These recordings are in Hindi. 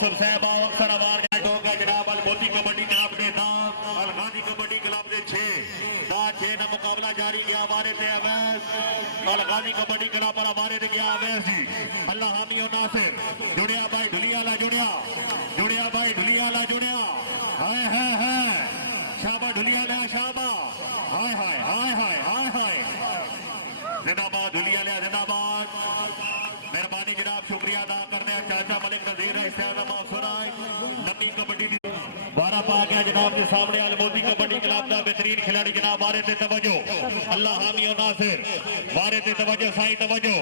यूसुफ साहब अक्सर आवाज होगा जनाब अलमोती कबड्डी क्लब के दाम अलगाजी कबड्डी क्लब के 6 ना मुकाबला जारी गया हमारे ते अवैस अलगाजी कबड्डी क्लब पर हमारे ते गया अवैस जी अल्लाह हामी और नासिर जुड़िया भाई ढुलियाला जुड़िया भाई ढुलियाला जुड़िया हाय हाय हाय शाबा ढुलियाला शाबा हाय हाय हाय हाय हाय हाय जिंदाबाद ढुलियाला जिंदाबाद मेहरबानी जनाब शुक्रिया अदा करते हैं चाचा मलिक नजीर लंबी कबड्डी 12 पा गया जनाब के सामने अलमोती कबड्डी क्लब का बेहतरीन खिलाड़ी जनाब वारे ते तवज्जो अल्लाह हामी और नासिर वारे ते तवज्जो साईं तवज्जो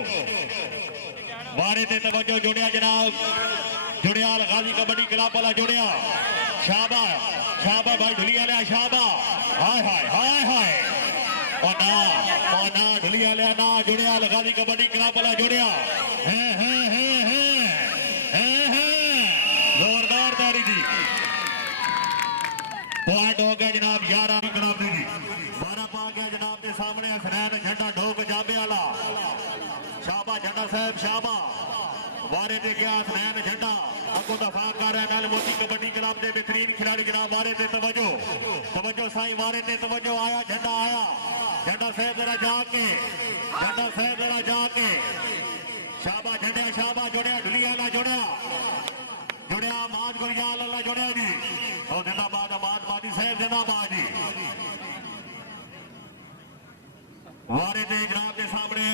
वारे ते तवज्जो जुड़िया जनाब जुड़िया गाजी कबड्डी क्लब वाला जुड़िया शाबा शाबा भाई ढुलिया शाबा हाय हाय हाय हाय और ना ढुलिया ना जुड़िया गाजी कबड्डी क्लब वाला जुड़िया है जोरदार तारी जी पॉइंट हो गया जनाब 11 क्लब जी 12 पा गया जनाब के सामने हसनैन झंडा ढोक जाबे वाला शाबा झंडा साहब शाबा वारे ते गया हसनैन झंडा अगो दफा कर रहे हैं अलमोती कबड्डी क्लब के बेहतरीन खिलाड़ी जनाब वारे ते तवज्जो साईं वारे ते तवज्जो आया झंडा साहब जरा जाके शाबा झंडा शाबा जुड़िया ढुलिया ना जुड़िया माज गुरियाल अल्लाह जुड़िया जी और जिंदाबाद आबाद बादी साहब जिंदाबाद जी वारे ते जनाब के सामने